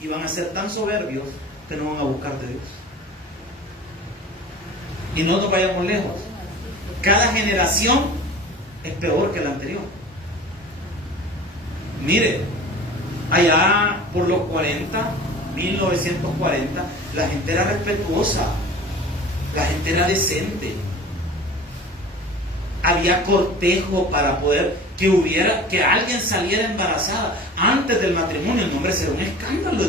y van a ser tan soberbios que no van a buscar de Dios. Y no nos vayamos lejos. Cada generación es peor que la anterior. Mire, allá por los 1940, la gente era respetuosa, la gente era decente. Había cortejo para poder que alguien saliera embarazada antes del matrimonio. El nombre será un escándalo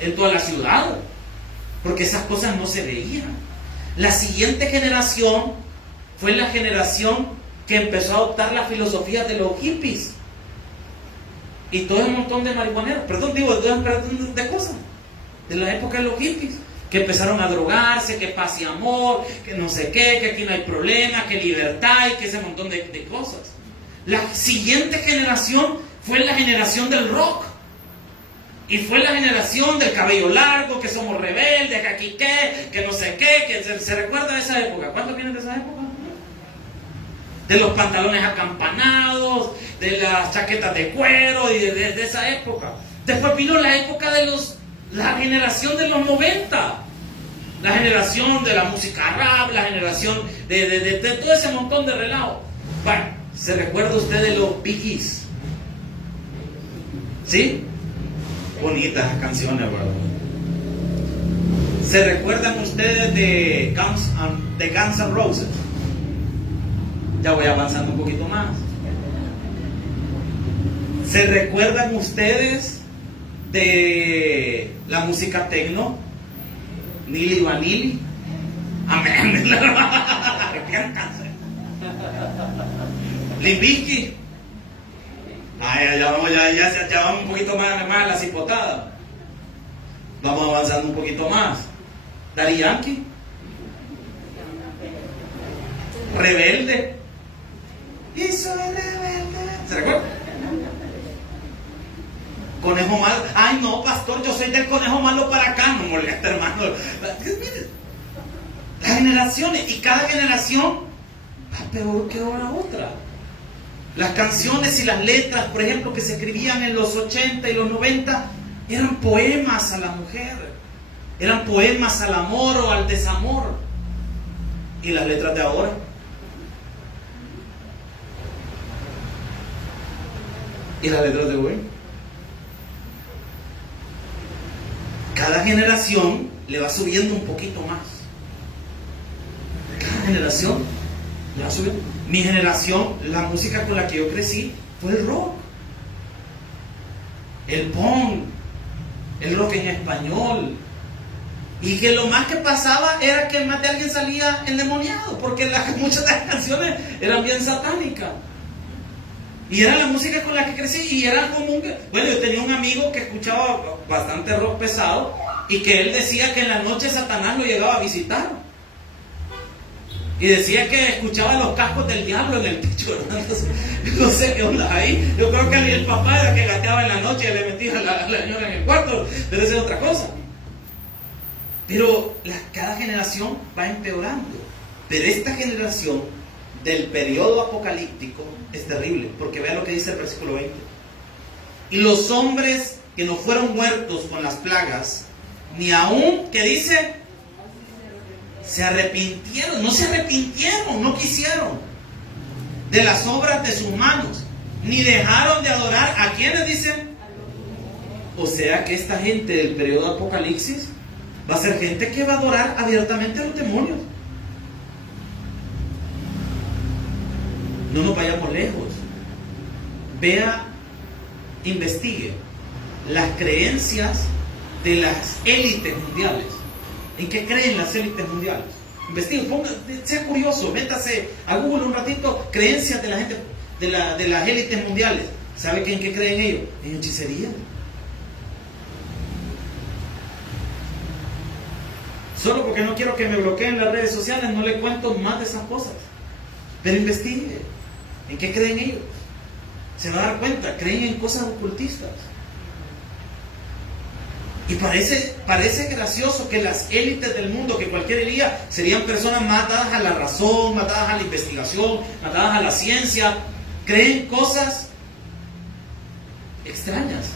en toda la ciudad, porque esas cosas no se veían. La siguiente generación fue la generación que empezó a adoptar la filosofía de los hippies y todo un montón de marihuaneros, de cosas de la época de los hippies, que empezaron a drogarse, que paz y amor, que no sé qué, que aquí no hay problema, que libertad y que ese montón de cosas. La siguiente generación fue la generación del rock. Y fue la generación del cabello largo, que somos rebeldes, que aquí que no sé qué, que se recuerda de esa época. ¿Cuántos vienen de esa época? De los pantalones acampanados, de las chaquetas de cuero y de esa época. Después vino la época de la generación de los 90, la generación de la música rap, la generación de todo ese montón de relajo. Bueno, ¿se recuerda usted de los Bee Gees? ¿Sí? Bonitas las canciones, ¿verdad? ¿Se recuerdan ustedes de Guns N' Roses? Ya voy avanzando un poquito más. ¿Se recuerdan ustedes de la música techno? Milli Vanilli. Amén. Limbisky. Ya vamos un poquito más a la cipotada. Vamos avanzando un poquito más. Daddy Yankee. Rebelde. Y soy rebelde. ¿Se recuerda? Conejo malo. Ay no, pastor, yo soy del conejo malo para acá. No molesta, hermano. Las generaciones, y cada generación va peor que la otra. Las canciones y las letras, por ejemplo, que se escribían en los 80 y los 90, eran poemas a la mujer, eran poemas al amor o al desamor. ¿Y las letras de ahora? ¿Y las letras de hoy? Cada generación le va subiendo un poquito más. Cada generación le va subiendo. Mi generación, la música con la que yo crecí fue el rock, el punk, el rock en español. Y que lo más que pasaba era que más de alguien salía endemoniado, porque muchas de las canciones eran bien satánicas. Y era la música con la que crecí, y era común que... Bueno, yo tenía un amigo que escuchaba bastante rock pesado, y que él decía que en la noche Satanás lo llegaba a visitar. Y decía que escuchaba los cascos del diablo en el techo. No sé qué onda ahí. Yo creo que el papá era que gateaba en la noche y le metía a la señora en el cuarto. Debe ser otra cosa. Pero cada generación va empeorando. Pero esta generación del periodo apocalíptico es terrible, porque vea lo que dice el versículo 20. Y los hombres que no fueron muertos con las plagas, ni aún, ¿qué dice? Se arrepintieron, no quisieron de las obras de sus manos, ni dejaron de adorar. ¿A quiénes dicen? O sea que esta gente del periodo de Apocalipsis va a ser gente que va a adorar abiertamente a los demonios. No nos vayamos lejos. Vea, investigue las creencias de las élites mundiales. ¿En qué creen las élites mundiales? Investigue, sea curioso, métase a Google un ratito, creencias de la gente, de las élites mundiales. ¿Sabe en qué creen ellos? En hechicería. Solo porque no quiero que me bloqueen las redes sociales, no le cuento más de esas cosas. Pero investigue, ¿en qué creen ellos? Se va a dar cuenta, creen en cosas ocultistas. Y parece gracioso que las élites del mundo, que cualquiera diría, serían personas más dadas a la razón, más dadas a la investigación, más dadas a la ciencia, creen cosas extrañas.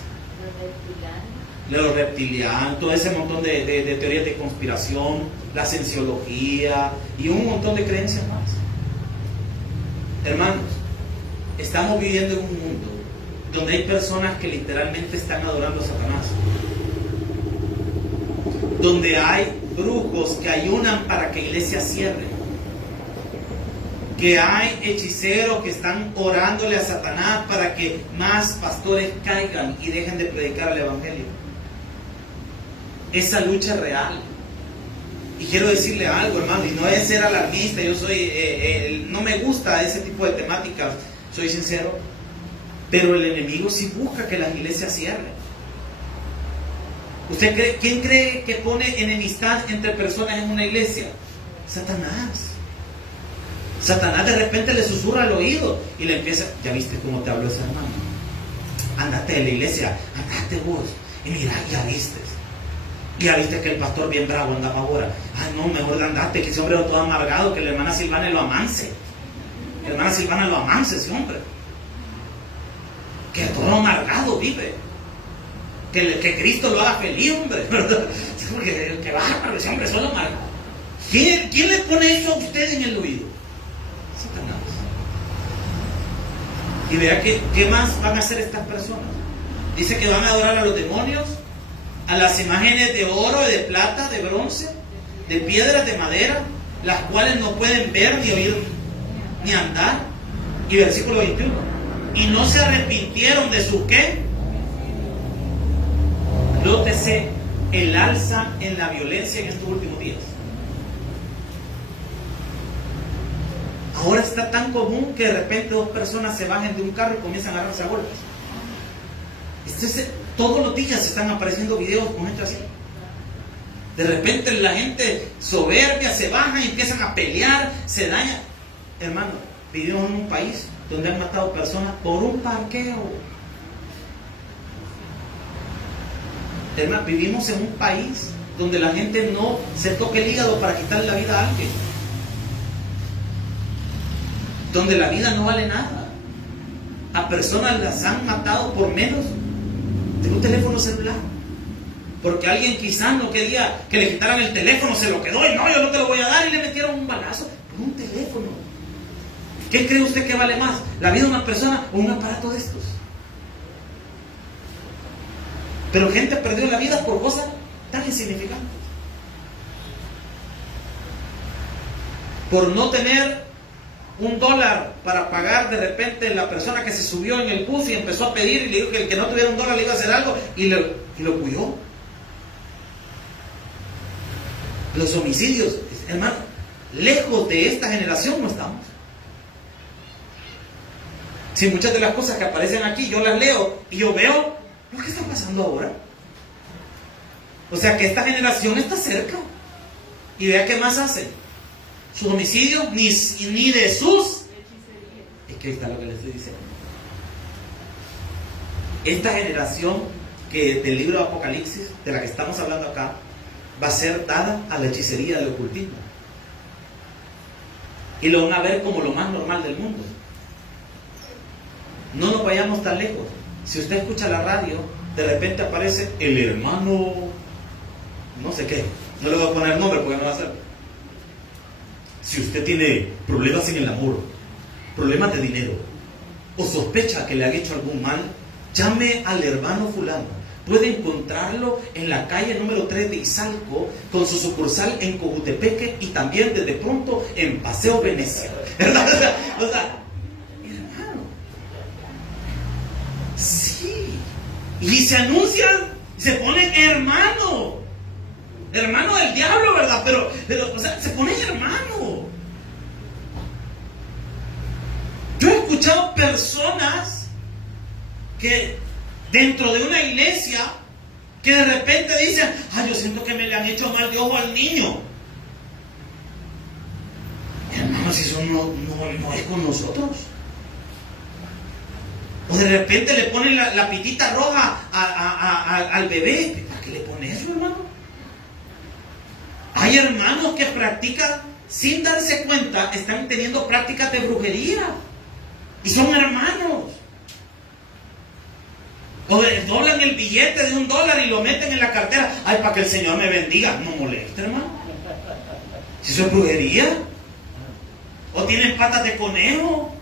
Los reptilianos, todo ese montón de teorías de conspiración, la cienciología y un montón de creencias más. Hermanos, estamos viviendo en un mundo donde hay personas que literalmente están adorando a Satanás, donde hay brujos que ayunan para que iglesias cierren, que hay hechiceros que están orándole a Satanás para que más pastores caigan y dejen de predicar el evangelio. Esa lucha es real. Y quiero decirle algo, hermano, y no es ser alarmista, yo soy, no me gusta ese tipo de temáticas, soy sincero, pero el enemigo sí busca que las iglesias cierren. ¿Quién cree que pone enemistad entre personas en una iglesia? Satanás. Satanás de repente le susurra al oído y le empieza, ¿ya viste cómo te habló ese hermano? Andate de la iglesia, andate vos, y mira, ya viste que el pastor bien bravo andaba ahora. No, mejor andate, que ese hombre es todo amargado, que la hermana Silvana lo amance. La hermana Silvana lo amance, ese hombre. Que todo amargado vive. Que Cristo lo haga feliz, hombre. Porque que bárbaro, ese hombre solo amargado. ¿Quién le pone eso a usted en el oído? Satanás. Y vea qué más van a hacer estas personas. Dice que van a adorar a los demonios, a las imágenes de oro, de plata, de bronce, de piedras, de madera, las cuales no pueden ver, ni oír, ni andar. Y versículo 21. Y no se arrepintieron de su ¿qué? Nótese el alza en la violencia en estos últimos días. Ahora está tan común que de repente dos personas se bajen de un carro y comienzan a agarrarse a golpes. Todos los días están apareciendo videos con gente así. De repente la gente soberbia se baja y empiezan a pelear, se daña. Hermano, vivimos en un país donde han matado personas por un parqueo. Hermano, vivimos en un país donde la gente no se toca el hígado para quitarle la vida a alguien. Donde la vida no vale nada. A personas las han matado por menos de un teléfono celular. Porque alguien quizás no quería que le quitaran el teléfono, se lo quedó y no, yo no te lo voy a dar, y le metieron un balazo por un teléfono. ¿Qué cree usted que vale más? ¿La vida de una persona o un aparato de estos? Pero gente perdió la vida por cosas tan insignificantes. Por no tener $1 para pagar, de repente la persona que se subió en el bus y empezó a pedir y le dijo que el que no tuviera $1 le iba a hacer algo y lo cuidó. Los homicidios, hermano, lejos de esta generación no estamos. Si muchas de las cosas que aparecen aquí yo las leo y yo veo lo que está pasando ahora. O sea que esta generación está cerca. Y vea qué más hacen. Sus homicidios ni de sus. Es que ahí está lo que les estoy diciendo. Esta generación que del libro de Apocalipsis, de la que estamos hablando acá, va a ser dada a la hechicería del ocultismo. Y lo van a ver como lo más normal del mundo. No nos vayamos tan lejos. Si usted escucha la radio, de repente aparece el hermano, no sé qué. No le voy a poner nombre porque no va a ser. Si usted tiene problemas en el amor, problemas de dinero, o sospecha que le han hecho algún mal, llame al hermano fulano. Puede encontrarlo en la calle número 3 de Izalco, con su sucursal en Cojutepeque y también desde pronto en Paseo Venecia. ¿Verdad? O sea, hermano. Sí. Y se anuncian, se ponen hermano del diablo, ¿verdad? Pero o sea, se ponen hermano. Yo he escuchado personas que dentro de una iglesia que de repente dicen, yo siento que me le han hecho mal de ojo al niño. Hermanos, si eso no es con nosotros. O de repente le ponen la pitita roja al bebé. ¿Para qué le pone eso, hermano? Hay hermanos que practican sin darse cuenta, están teniendo prácticas de brujería. Y son hermanos. O doblan el billete de $1 y lo meten en la cartera. Ay, para que el Señor me bendiga. No moleste, hermano. Si eso es brujería. O tienen patas de conejo.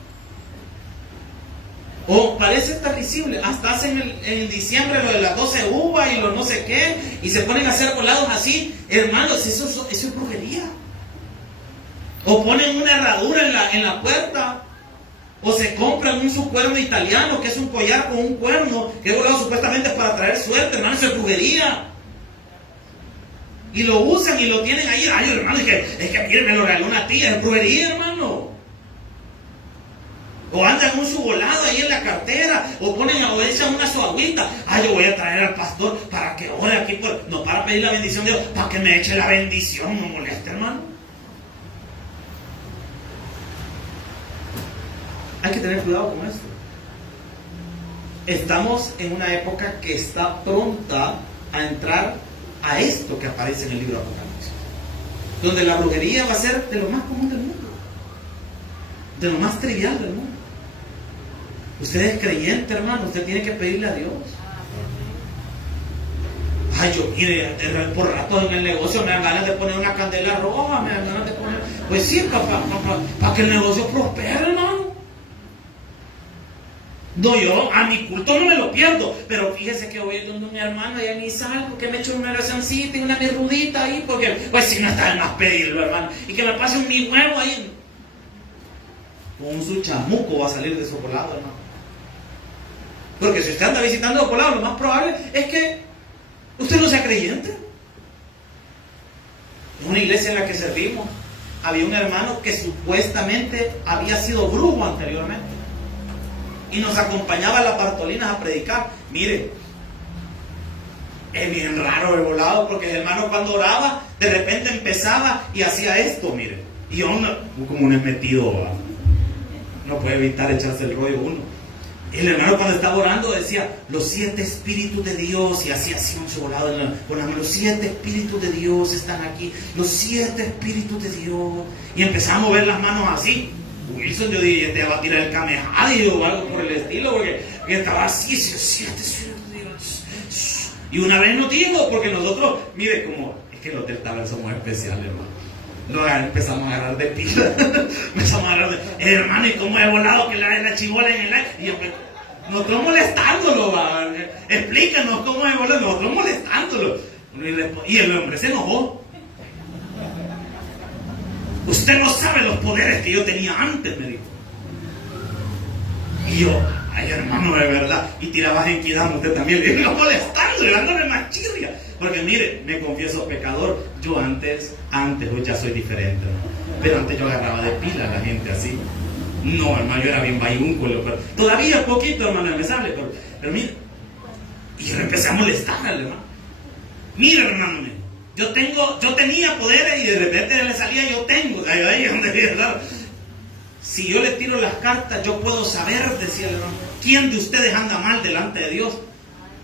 O parece estar visible. Hasta hacen en diciembre lo de las 12 uvas y lo no sé qué. Y se ponen a hacer volados así. Hermanos, eso es brujería. O ponen una herradura en la puerta. O se compran un subcuerno italiano, que es un collar con un cuerno, que es volado supuestamente para traer suerte, hermano, eso es brujería. Y lo usan y lo tienen ahí. Ay, hermano, es que mire, me lo regaló una tía, es brujería, hermano. O andan un subvolado ahí en la cartera, o echan una su agüita. Yo voy a traer al pastor para que ore aquí, no para pedir la bendición de Dios, para que me eche la bendición, no moleste, hermano. Hay que tener cuidado con esto. Estamos en una época que está pronta a entrar a esto que aparece en el libro de Apocalipsis, donde la brujería va a ser de lo más común del mundo, de lo más trivial del mundo. Usted es creyente, hermano, usted tiene que pedirle a Dios. Yo mire, por rato en el negocio me dan ganas de poner una candela roja, me dan ganas de poner. Pues sí, para que el negocio prospere, hermano. No, yo a mi culto no me lo pierdo, pero fíjese que voy donde mi hermano allá en Izalco, que me eche una oracióncita y una mirrudita ahí, porque pues si no está de más pedirlo, hermano, y que me pase un mi huevo ahí. Con su chamuco va a salir de Socolado, hermano. Porque si usted anda visitando Socolado, lo más probable es que usted no sea creyente. Es una iglesia en la que servimos, había un hermano que supuestamente había sido brujo anteriormente y nos acompañaba a las Bartolinas a predicar. Mire, es bien raro el volado, porque el hermano cuando oraba de repente empezaba y hacía esto, mire, y yo como un metido, no puede evitar echarse el rollo uno. El hermano cuando estaba orando decía los 7 espíritus de Dios, y hacía así un volado con la mano, los 7 espíritus de Dios están aquí, los 7 espíritus de Dios, y empezaba a mover las manos así. Wilson, yo dije, te va a tirar el Kamehameha o algo por el estilo, porque estaba así, 7 espíritus de Dios. Y una vez nos dijo, porque nosotros, mire, como es que los del Taber somos especiales, hermano. Empezamos a agarrar de pila. Empezamos a agarrar de hermano, ¿y cómo he volado que la chibola en el aire? Y yo, nosotros molestándolo, ¿va? Explícanos cómo he volado. Nosotros molestándolo. Y el hombre se enojó. Usted no sabe los poderes que yo tenía antes, me dijo. Y yo, ay hermano, de verdad. Y tirabas en Kidam, usted también. Le iba molestando, dándole más chirria. Porque mire, me confieso pecador. Yo antes, hoy ya soy diferente, ¿no? Pero antes yo agarraba de pila a la gente así. No, hermano, yo era bien bayunco. Todavía poquito, hermano, me sale. Pero mire, y yo empecé a molestarle, hermano. Mire, hermano, yo tenía poderes y de repente le salía yo tengo. Ahí donde ¿verdad? Si yo le tiro las cartas, yo puedo saber, decía el hermano, quién de ustedes anda mal delante de Dios.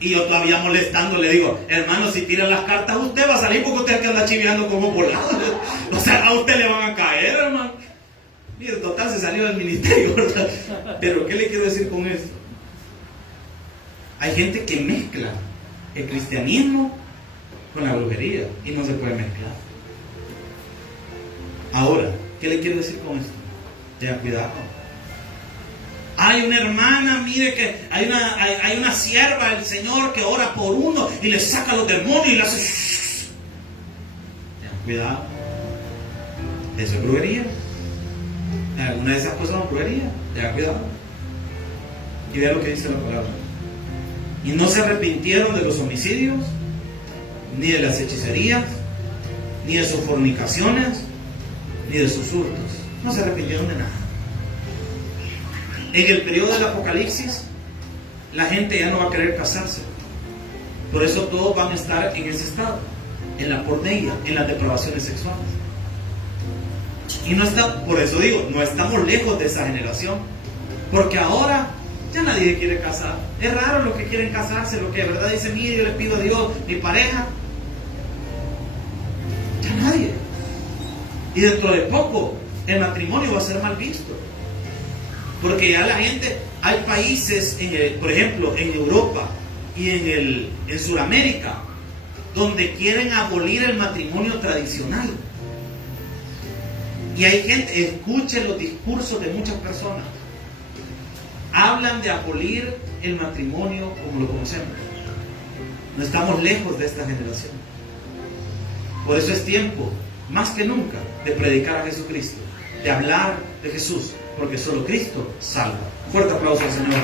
Y yo todavía molestando le digo, hermano, si tira las cartas usted va a salir porque usted es el que anda chiviando como volado. O sea, a usted le van a caer, hermano. Mire, total se salió del ministerio, ¿verdad? Pero ¿qué le quiero decir con esto? Hay gente que mezcla el cristianismo con la brujería y no se puede mezclar. Ahora, ¿qué le quiero decir con esto? Tengan cuidado. Hay una hermana, mire que hay una sierva del Señor que ora por uno y le saca los demonios y le hace. Tengan cuidado. Eso es brujería. Alguna de esas cosas es brujería. Tengan cuidado. Y vean lo que dice la palabra. Y no se arrepintieron de los homicidios, ni de las hechicerías, ni de sus fornicaciones, ni de sus hurtos. No se arrepintieron de nada. En el periodo del Apocalipsis, la gente ya no va a querer casarse. Por eso todos van a estar en ese estado, en la pornea, en las depravaciones sexuales. Y no está, por eso digo, no estamos lejos de esa generación. Porque ahora ya nadie quiere casar. Es raro los que quieren casarse, los que de verdad dicen, mire, yo le pido a Dios mi pareja. Ya nadie. Y dentro de poco, el matrimonio va a ser mal visto. Porque ya la gente, hay países, por ejemplo, en Europa y en Sudamérica, donde quieren abolir el matrimonio tradicional. Y hay gente, escuchen los discursos de muchas personas. Hablan de abolir el matrimonio como lo conocemos. No estamos lejos de esta generación. Por eso es tiempo, más que nunca, de predicar a Jesucristo, de hablar de Jesús, porque solo Cristo salva. Fuerte aplauso al Señor.